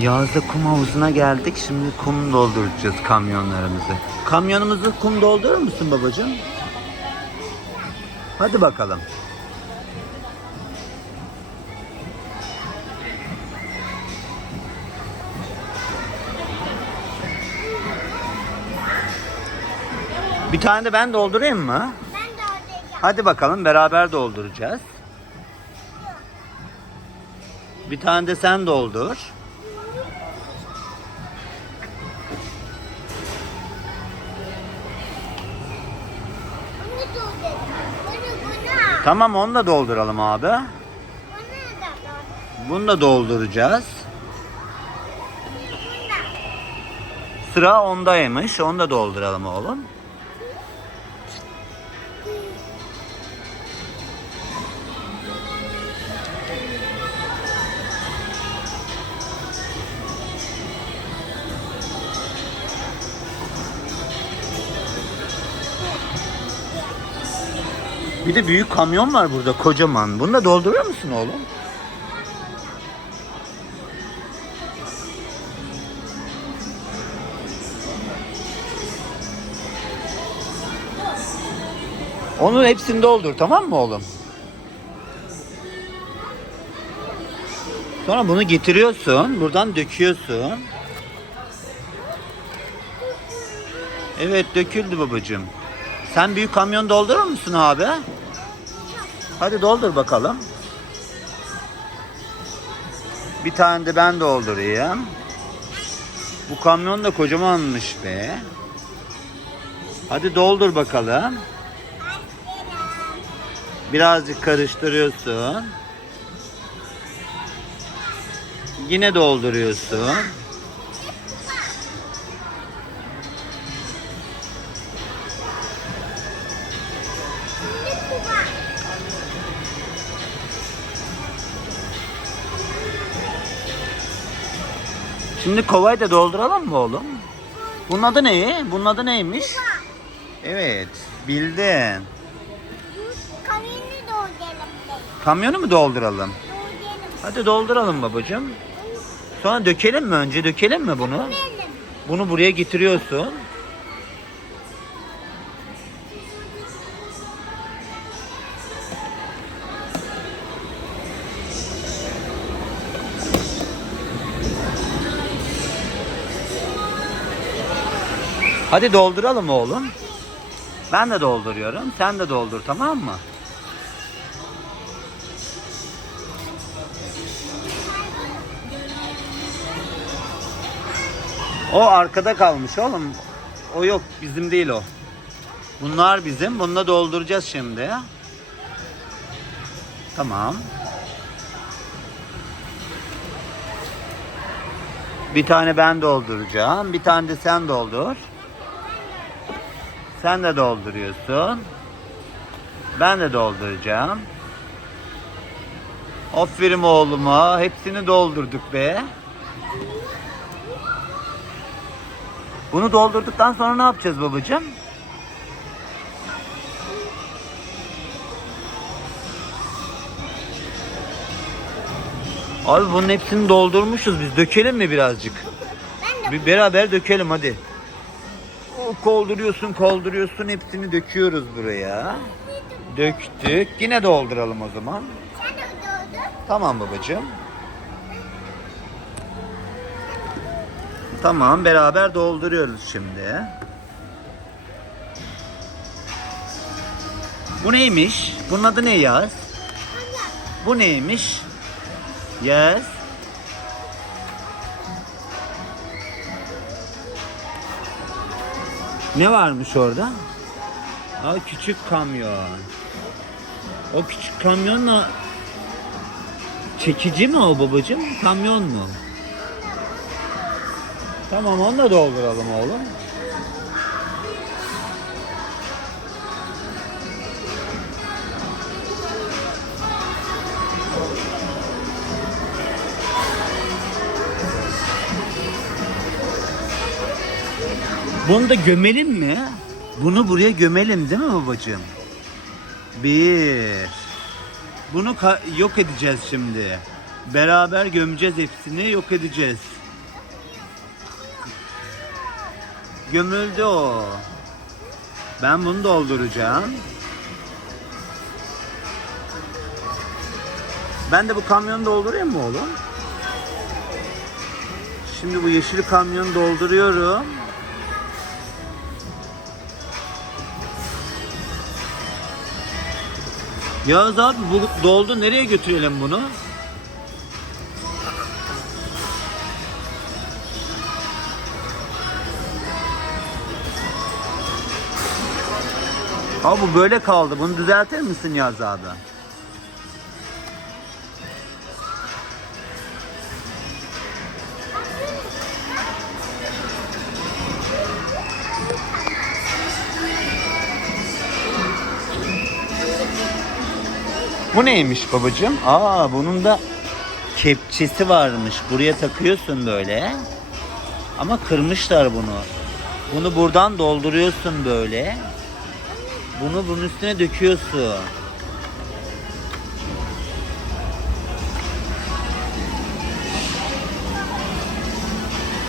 Yazda kum havuzuna geldik. Şimdi kum dolduracağız kamyonlarımızı. Kamyonumuzu kum doldurur musun babacığım? Hadi bakalım. Bir tane de ben doldurayım mı? Ben. Hadi bakalım beraber dolduracağız. Bir tane de sen doldur. Tamam onu da dolduralım abi. Bunu da dolduracağız. Sıra ondaymış. Onu da dolduralım oğlum. Bir de büyük kamyon var burada kocaman. Bunu da doldurur musun oğlum? Onun hepsini doldur tamam mı oğlum? Sonra bunu getiriyorsun. Buradan döküyorsun. Evet döküldü babacığım. Sen büyük kamyon doldurur musun abi? Hadi doldur bakalım. Bir tane de ben doldurayım. Bu kamyon da kocamanmış be. Hadi doldur bakalım. Birazcık karıştırıyorsun. Yine dolduruyorsun. Şimdi kovayı da dolduralım mı oğlum? Bunun adı ne? Bunun adı neymiş? Evet, bildin. Kavini dolduralım. Kamyonu mu dolduralım? Dolduralım. Hadi dolduralım babacığım. Sonra dökelim mi önce? Dökelim mi bunu? Bunu buraya getiriyorsun. Hadi dolduralım oğlum. Ben de dolduruyorum. Sen de doldur tamam mı? O arkada kalmış oğlum. O yok bizim değil o. Bunlar bizim. Bunu da dolduracağız şimdi. Tamam. Bir tane ben dolduracağım. Bir tane de sen doldur. Sen de dolduruyorsun. Ben de dolduracağım. Aferin oğluma. Hepsini doldurduk be. Bunu doldurduktan sonra ne yapacağız babacığım? Abi bunun hepsini doldurmuşuz biz. Dökelim mi birazcık? Bir beraber dökelim hadi. Kolduruyorsun, kolduruyorsun. Hepsini döküyoruz buraya. Döktük. Yine dolduralım o zaman. sen de doldur. Tamam babacığım. Tamam beraber dolduruyoruz şimdi. Bu neymiş? Bunun adı ne Yaz? Bu neymiş? Yaz. Ne varmış orada? Aa küçük kamyon. O küçük kamyonla Çekici mi o babacığım? Kamyon mu? Tamam onu da dolduralım oğlum. Bunu da gömelim mi? Bunu buraya gömelim değil mi babacığım? Bir. Bunu yok edeceğiz şimdi. Beraber gömeceğiz hepsini, yok edeceğiz. Gömüldü o. Ben bunu dolduracağım. Ben de bu kamyonu doldurayım mı oğlum? Şimdi bu yeşil kamyonu dolduruyorum. Yağız abi bu doldu. Nereye götürelim bunu? Abi bu böyle kaldı. Bunu düzeltir misin Yağız abi? Bu neymiş babacığım? Aa bunun da kepçesi varmış. Buraya takıyorsun böyle. Ama kırmışlar bunu. Bunu buradan dolduruyorsun böyle. Bunu bunun üstüne döküyorsun.